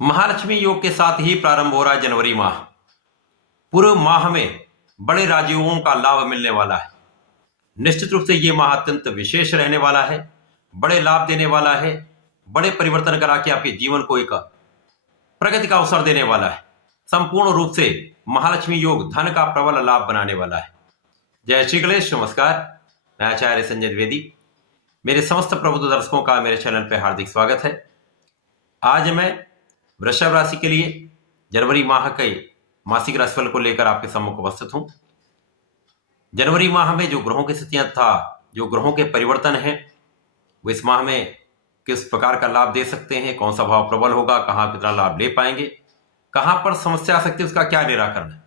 महालक्ष्मी योग के साथ ही प्रारंभ हो रहा है जनवरी माह। पूरे माह में बड़े राजयोगों का लाभ मिलने वाला है। निश्चित रूप से ये माह अत्यंत विशेष रहने वाला है, बड़े लाभ देने वाला है, बड़े परिवर्तन करा के आपके जीवन को एक प्रगति का अवसर देने वाला है। संपूर्ण रूप से महालक्ष्मी योग धन का प्रबल लाभ बनाने वाला है। जय श्री गणेश, नमस्कार। मैं आचार्य संजय द्विवेदी। मेरे समस्त प्रबुद्ध दर्शकों का मेरे चैनल पर हार्दिक स्वागत है। आज मैं वृषभ राशि के लिए जनवरी माह के मासिक राशिफल को लेकर आपके सम्मुख उपस्थित हूं। जनवरी माह में जो ग्रहों की स्थितियां था, जो ग्रहों के परिवर्तन हैं, वो इस माह में किस प्रकार का लाभ दे सकते हैं, कौन सा भाव प्रबल होगा, कहां कितना लाभ ले पाएंगे, कहां पर समस्या आ सकती है, उसका क्या निराकरण है,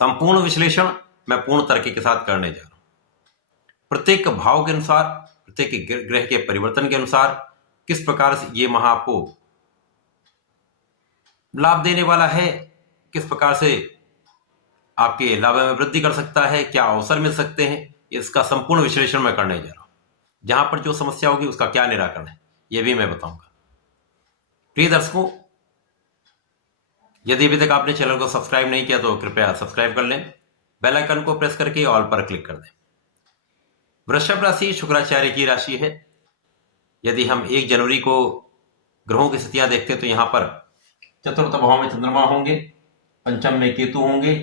संपूर्ण विश्लेषण मैं पूर्ण तरीके के साथ करने जा रहा हूं। प्रत्येक भाव के अनुसार, प्रत्येक ग्रह के परिवर्तन के अनुसार किस प्रकार से ये माह आपको लाभ देने वाला है, किस प्रकार से आपके लाभ में वृद्धि कर सकता है, क्या अवसर मिल सकते हैं, इसका संपूर्ण विश्लेषण मैं करने जा रहा हूं। जहां पर जो समस्या होगी उसका क्या निराकरण है, यह भी मैं बताऊंगा। प्रिय दर्शकों, यदि अभी तक आपने चैनल को सब्सक्राइब नहीं किया तो कृपया सब्सक्राइब कर लें, बेल आइकन को प्रेस करके ऑल पर क्लिक कर दें। वृषभ राशि शुक्राचार्य की राशि है। यदि हम 1 जनवरी को ग्रहों की स्थितियां देखते हैं तो यहां पर चतुर्थ भाव में चंद्रमा होंगे, पंचम में केतु होंगे,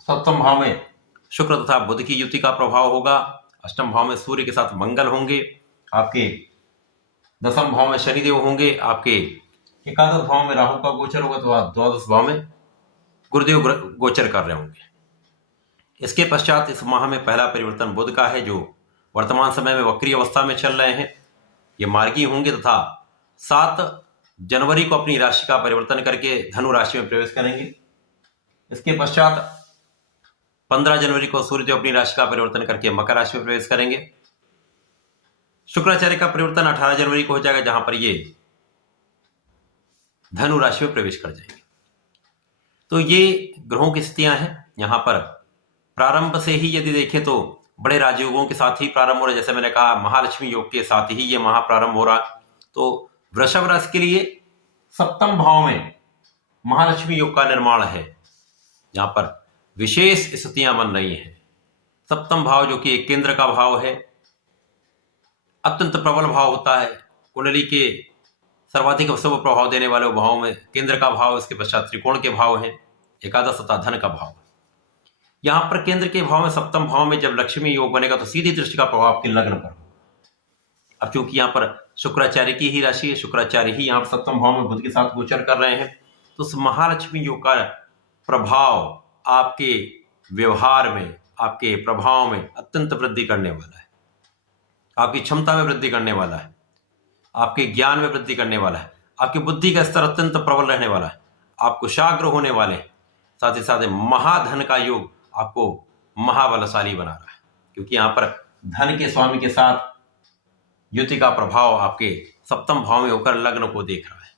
सप्तम भाव में शुक्र तथा बुध की युति का प्रभाव होगा, अष्टम भाव में सूर्य के साथ मंगल होंगे, आपके दसम भाव में शनिदेव होंगे, आपके एकादश भाव में राहु का गोचर होगा, तो द्वादश भाव में गुरुदेव गोचर कर रहे होंगे। इसके पश्चात इस माह में पहला परिवर्तन बुध का है, जो वर्तमान समय में वक्री अवस्था में चल रहे हैं। ये मार्गी होंगे तथा 7 जनवरी को अपनी राशि का परिवर्तन करके धनु राशि में प्रवेश करेंगे। इसके पश्चात 15 जनवरी को सूर्यदेव अपनी राशि का परिवर्तन करके मकर राशि में प्रवेश करेंगे। शुक्राचार्य का परिवर्तन 18 जनवरी को हो जाएगा, जहां पर ये धनु राशि में प्रवेश कर जाएंगे। तो ये ग्रहों की स्थितियां हैं। यहां पर प्रारंभ से ही यदि देखें तो बड़े राजयोगों के साथ ही प्रारंभ हो रहा है। जैसे मैंने कहा, महालक्ष्मी योग के साथ ही ये माह प्रारंभ हो रहा है। तो वृषभ राशि के लिए सप्तम भाव में महालक्ष्मी योग का निर्माण है, जहां पर विशेष स्थितियां बन रही हैं। सप्तम भाव जो कि एक केंद्र का भाव है, अत्यंत प्रबल भाव होता है। कुंडली के सर्वाधिक शुभ प्रभाव देने वाले भाव में केंद्र का भाव, इसके पश्चात त्रिकोण के भाव हैं, एकादश तथा धन का भाव। यहां पर केंद्र के भाव में सप्तम भाव में जब लक्ष्मी योग बनेगा तो सीधी दृष्टि का प्रभाव आपके लग्न पर। अब चूंकि यहाँ पर शुक्राचार्य की ही राशि है, शुक्राचार्य ही यहाँ पर सप्तम भाव में बुध के साथ गोचर कर रहे हैं, तो उस महालक्ष्मी योग का प्रभाव आपके व्यवहार में, आपके प्रभाव में अत्यंत वृद्धि करने वाला है। आपकी क्षमता में वृद्धि करने वाला है, आपके ज्ञान में वृद्धि करने वाला है, आपकी बुद्धि का स्तर अत्यंत प्रबल रहने वाला है, आप कुशाग्र होने वाले हैं। साथ ही साथ महाधन का योग आपको महाबलशाली बना रहा है, क्योंकि यहाँ पर धन के स्वामी के साथ युति का प्रभाव आपके सप्तम भाव में होकर लग्न को देख रहा है।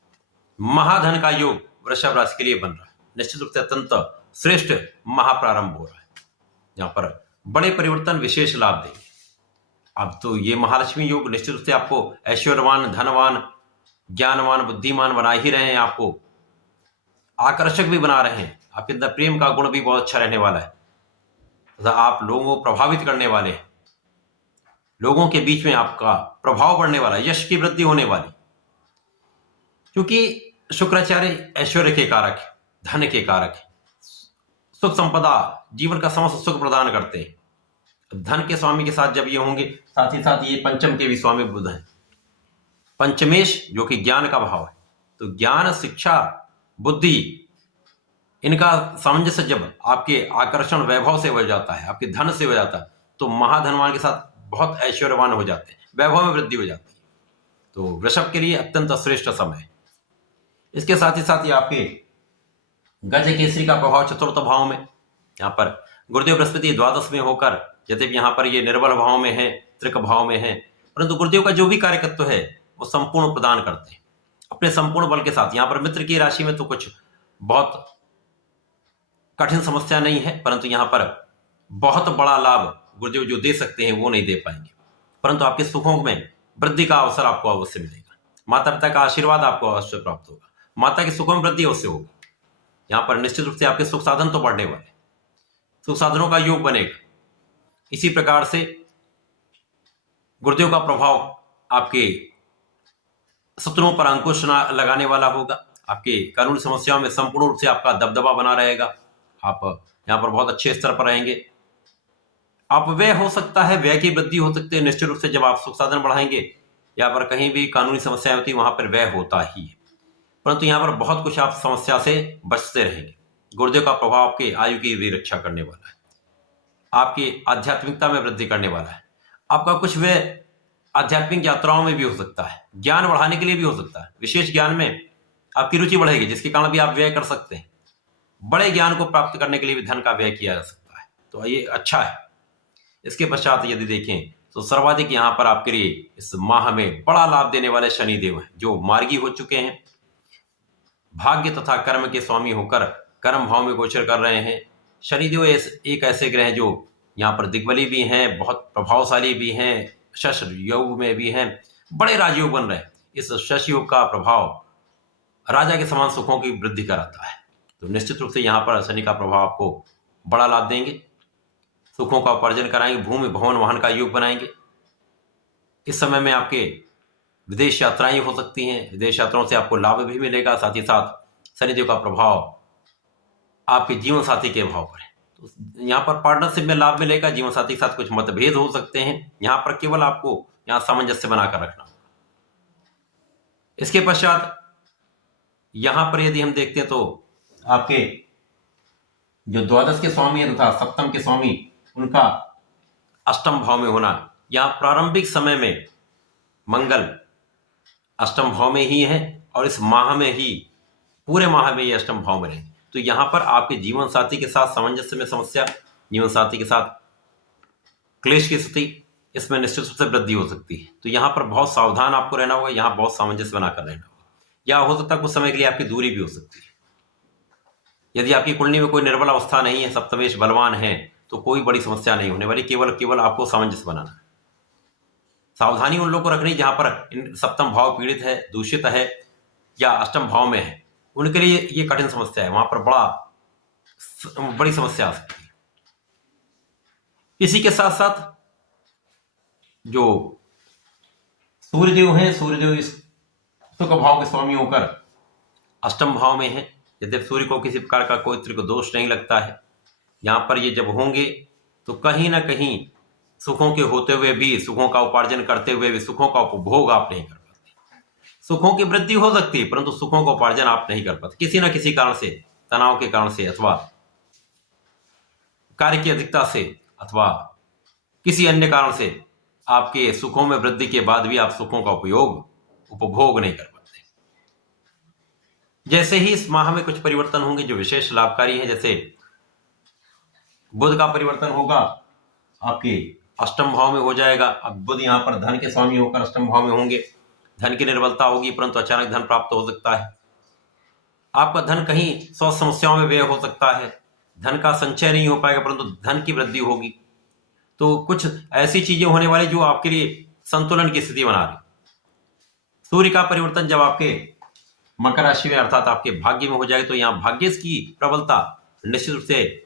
महाधन का योग वृषभ राशि के लिए बन रहा है। निश्चित रूप से अत्यंत श्रेष्ठ महाप्रारंभ हो रहा है, जहां पर बड़े परिवर्तन विशेष लाभ देंगे। अब तो ये महालक्ष्मी योग निश्चित रूप से आपको ऐश्वर्यवान, धनवान, ज्ञानवान, बुद्धिमान बना ही रहे हैं, आपको आकर्षक भी बना रहे हैं। आपके अंदर प्रेम का गुण भी बहुत अच्छा रहने वाला है तथा आप लोगों को प्रभावित करने वाले हैं। लोगों के बीच में आपका प्रभाव बढ़ने वाला, यश की वृद्धि होने वाली, क्योंकि शुक्राचार्य ऐश्वर्य के कारक है, धन के कारक है, सुख संपदा, जीवन का समस्त सुख प्रदान करते हैं। धन के स्वामी के साथ जब ये होंगे, साथ ही साथ ये पंचम के भी स्वामी बुध हैं। पंचमेश जो कि ज्ञान का भाव है, तो ज्ञान, शिक्षा, बुद्धि, इनका सामंजस्य जब आपके आकर्षण वैभव से हो जाता है, आपके धन से हो जाता है, तो महाधनवान के साथ बहुत ऐश्वर्यवान हो जाते हैं, वैभव में वृद्धि हो जाती है। तो वृषभ के लिए अत्यंत श्रेष्ठ समय है। इसके साथ ही साथ ये आपके गज केसरी का प्रभाव चतुर्थ भाव में, यहाँ पर गुरुदेव बृहस्पति द्वादश में होकर, यद्यपि यहाँ पर ये निर्बल भाव में है, त्रिक भाव में है, परंतु गुरुदेव का जो भी कार्यकत्व है वो संपूर्ण प्रदान करते हैं अपने संपूर्ण बल के साथ। यहाँ पर मित्र की राशि में तो कुछ बहुत कठिन समस्या नहीं है, परंतु यहाँ पर बहुत बड़ा लाभ गुरुदेव जो दे सकते हैं वो नहीं दे पाएंगे, परंतु आपके सुखों में वृद्धि का अवसर आपको अवश्य मिलेगा। माता पिता का आशीर्वाद आपको अवश्य प्राप्त होगा। माता के सुख में वृद्धि अवश्य होगी। यहाँ पर निश्चित रूप से आपके सुख साधन तो बढ़ने वाले, सुख साधनों का योग बनेगा। इसी प्रकार से गुरुदेव का प्रभाव आपके शत्रुओं पर अंकुश लगाने वाला होगा। आपके कानूनी समस्याओं में संपूर्ण रूप से आपका दबदबा बना रहेगा। आप यहाँ पर बहुत अच्छे स्तर पर रहेंगे। आप व्यय हो सकता है, व्यय की वृद्धि हो सकती है। निश्चित रूप से जब आप सुख साधन बढ़ाएंगे, यहाँ पर कहीं भी कानूनी समस्याएं होती है वहां पर व्यय होता ही है, परंतु यहाँ पर बहुत कुछ आप समस्या से बचते रहेंगे। गुरुदेव का प्रभाव आपके आयु की भी रक्षा करने वाला है, आपकी आध्यात्मिकता में वृद्धि करने वाला है। आपका कुछ व्यय आध्यात्मिक यात्राओं में भी हो सकता है, ज्ञान बढ़ाने के लिए भी हो सकता है। विशेष ज्ञान में आपकी रुचि बढ़ेगी, जिसके कारण भी आप व्यय कर सकते हैं। बड़े ज्ञान को प्राप्त करने के लिए भी धन का व्यय किया जा सकता है, तो ये अच्छा है। इसके पश्चात यदि देखें तो सर्वाधिक यहाँ पर आपके लिए इस माह में बड़ा लाभ देने वाले शनिदेव हैं, जो मार्गी हो चुके हैं, भाग्य तथा कर्म के स्वामी होकर कर्म भाव में गोचर कर रहे हैं। शनिदेव एक ऐसे ग्रह जो यहाँ पर दिग्बली भी हैं, बहुत प्रभावशाली भी हैं, शश योग में भी हैं, बड़े राजयोग बन रहे हैं। इस शश योग का प्रभाव राजा के समान सुखों की वृद्धि कराता है, तो निश्चित रूप से यहाँ पर शनि का प्रभाव आपको बड़ा लाभ देंगे, सुखों का उपार्जन कराएंगे, भूमि भवन वाहन का योग बनाएंगे। इस समय में आपके विदेश यात्राएं हो सकती हैं, विदेश यात्राओं से आपको लाभ भी मिलेगा। साथ ही साथ शनिदेव का प्रभाव आपके जीवन साथी के भाव पर है, तो यहाँ पर पार्टनरशिप में लाभ मिलेगा। जीवन साथी के साथ कुछ मतभेद हो सकते हैं, यहाँ पर केवल आपको यहाँ सामंजस्य बनाकर रखना होगा। इसके पश्चात यहाँ पर यदि हम देखते हैं तो आपके जो द्वादश के स्वामी है तथा सप्तम के स्वामी, उनका अष्टम भाव में होना, यहाँ प्रारंभिक समय में मंगल अष्टम भाव में ही है और इस माह में ही, पूरे माह में ये अष्टम भाव में रहे, तो यहाँ पर आपके जीवन साथी के साथ सामंजस्य में समस्या, जीवन साथी के साथ क्लेश की स्थिति, इसमें निश्चित रूप से वृद्धि हो सकती है। तो यहाँ पर बहुत सावधान आपको रहना होगा, यहाँ बहुत सामंजस्य बनाकर रहना होगा। या हो सकता है कुछ समय के लिए आपकी दूरी भी हो सकती है। यदि आपकी कुंडली में कोई निर्बल अवस्था नहीं है, सप्तमेश बलवान है, तो कोई बड़ी समस्या नहीं होने वाली, केवल आपको सामंजस्य बनाना है। सावधानी उन लोगों को रखनी जहां पर सप्तम भाव पीड़ित है, दूषित है या अष्टम भाव में है, उनके लिए ये कठिन समस्या है, वहां पर बड़ी समस्या आ सकती है। इसी के साथ साथ जो सूर्यदेव हैं, सूर्यदेव इस सुख भाव के स्वामी होकर अष्टम भाव में है। यद्यपि सूर्य को किसी प्रकार का कोई त्रिक दोष नहीं लगता है, यहाँ पर ये जब होंगे तो कहीं ना कहीं सुखों के होते हुए भी, सुखों का उपार्जन करते हुए भी सुखों का उपभोग आप नहीं कर पाते। सुखों की वृद्धि हो सकती है, परंतु सुखों का उपार्जन आप नहीं कर पाते, किसी ना किसी कारण से, तनाव के कारण से अथवा कार्य की अधिकता से अथवा किसी अन्य कारण से आपके सुखों में वृद्धि के बाद भी आप सुखों का उपभोग नहीं कर पाते। जैसे ही इस माह में कुछ परिवर्तन होंगे जो विशेष लाभकारी है, जैसे बुध का परिवर्तन होगा, आपके अष्टम भाव में हो जाएगा। अब बुध यहाँ पर धन के स्वामी होकर अष्टम भाव में होंगे, धन की निर्बलता होगी, परंतु अचानक धन प्राप्त हो सकता है। आपका धन कहीं स्वास्थ्य समस्याओं में व्यय हो सकता है, धन का संचय नहीं हो पाएगा, परंतु धन की वृद्धि होगी। तो कुछ ऐसी चीजें होने वाली जो आपके लिए संतुलन की स्थिति बना रही। सूर्य का परिवर्तन जब आपके मकर राशि में अर्थात आपके भाग्य में हो जाएगा, तो यहाँ भाग्य की प्रबलता निश्चित रूप से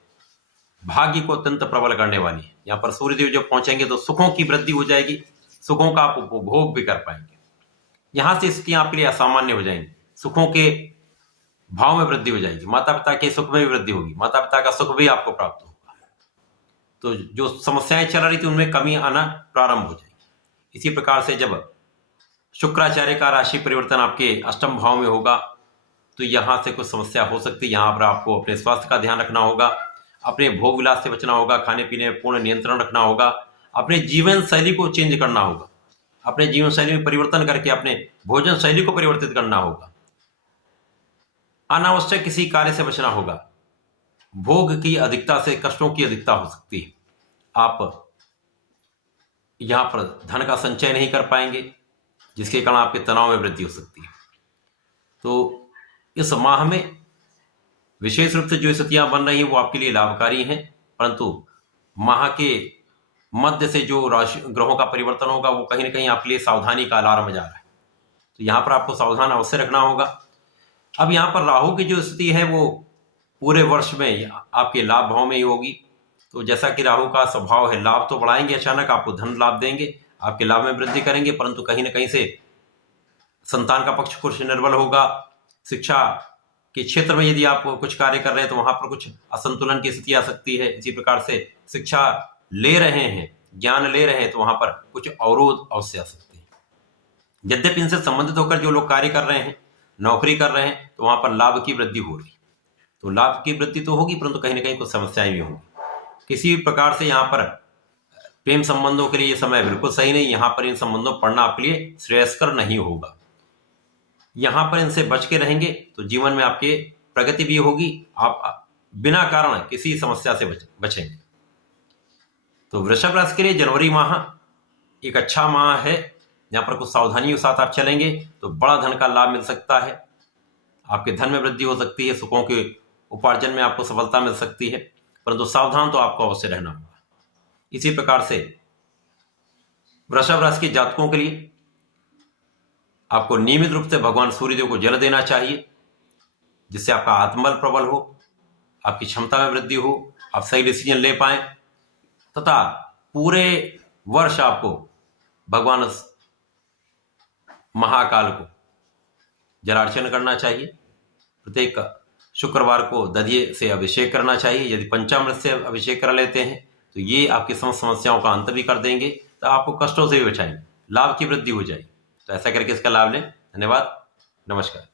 भाग्य को अत्यंत प्रबल करने वाली है। यहाँ पर सूर्यदेव जब पहुंचेंगे तो सुखों की वृद्धि हो जाएगी, सुखों का आप उपभोग भी कर पाएंगे। यहां से स्थितियां आपके लिए असामान्य हो जाएंगी, सुखों के भाव में वृद्धि हो जाएगी, माता पिता के सुख में भी वृद्धि होगी, माता पिता का सुख भी आपको प्राप्त होगा। तो जो समस्याएं चल रही थी उनमें कमी आना प्रारंभ हो जाएगी। इसी प्रकार से जब शुक्राचार्य का राशि परिवर्तन आपके अष्टम भाव में होगा, तो यहां से कुछ समस्या हो सकती है। यहाँ पर आपको अपने स्वास्थ्य का ध्यान रखना होगा, अपने भोग विलास से बचना होगा, खाने पीने में पूर्ण नियंत्रण रखना होगा, अपने जीवन शैली को चेंज करना होगा, अपने जीवन शैली में परिवर्तन करके अपने भोजन शैली को परिवर्तित करना होगा, अनावश्यक किसी कार्य से बचना होगा, भोग की अधिकता से कष्टों की अधिकता हो सकती है। आप यहां पर धन का संचय नहीं कर पाएंगे, जिसके कारण आपके तनाव में वृद्धि हो सकती है। तो इस माह में विशेष रूप से जो स्थितियां बन रही हैं वो आपके लिए लाभकारी हैं, परंतु माह के मध्य से जो राशि ग्रहों का परिवर्तन होगा वो कहीं ना कहीं आपके लिए सावधानी का अलार्म बजा रहा है। तो यहाँ पर आपको सावधान अवश्य रखना होगा। अब यहाँ पर राहु की जो स्थिति है वो पूरे वर्ष में आपके लाभ भाव में ही होगी। तो जैसा कि राहु का स्वभाव है, लाभ तो बढ़ाएंगे, अचानक आपको धन लाभ देंगे, आपके लाभ में वृद्धि करेंगे, परंतु कहीं ना कहीं से संतान का पक्ष कुछ निर्बल होगा। शिक्षा के क्षेत्र में यदि आप कुछ कार्य कर रहे हैं तो वहां पर कुछ असंतुलन की स्थिति आ सकती है। इसी प्रकार से शिक्षा ले रहे हैं, ज्ञान ले रहे हैं, तो वहां पर कुछ अवरोध अवश्य आ सकते हैं। यद्यपि इनसे संबंधित होकर जो लोग कार्य कर रहे हैं, नौकरी कर रहे हैं, तो वहां पर लाभ की वृद्धि हो रही, तो लाभ की वृद्धि तो होगी, परंतु कहीं ना कहीं कुछ समस्याएं भी होंगी। किसी भी प्रकार से यहाँ पर प्रेम संबंधों के लिए ये समय बिल्कुल सही नहीं। यहाँ पर इन संबंधों पढ़ना आपके लिए श्रेयस्कर नहीं होगा। यहाँ पर इनसे बच के रहेंगे तो जीवन में आपके प्रगति भी होगी, आप बिना कारण किसी समस्या से बचेंगे। तो वृषभ राशि के लिए जनवरी माह एक अच्छा माह है। यहाँ पर कुछ सावधानियों के साथ आप चलेंगे तो बड़ा धन का लाभ मिल सकता है, आपके धन में वृद्धि हो सकती है, सुखों के उपार्जन में आपको सफलता मिल सकती है, परंतु सावधान तो आपको अवश्य रहना होगा। इसी प्रकार से वृषभ राशि के जातकों के लिए आपको नियमित रूप से भगवान सूर्यदेव को जल देना चाहिए, जिससे आपका आत्मबल प्रबल हो, आपकी क्षमता में वृद्धि हो, आप सही डिसीजन ले पाए, तथा पूरे वर्ष आपको भगवान महाकाल को जलार्चन करना चाहिए। प्रत्येक शुक्रवार को दधिये से अभिषेक करना चाहिए। यदि पंचामृत से अभिषेक कर लेते हैं तो ये आपकी समस्त समस्याओं का अंत भी कर देंगे, तो आपको कष्टों से भी बचाएंगे, लाभ की वृद्धि हो जाएगी। तो ऐसा करके इसका लाभ लें। धन्यवाद, नमस्कार।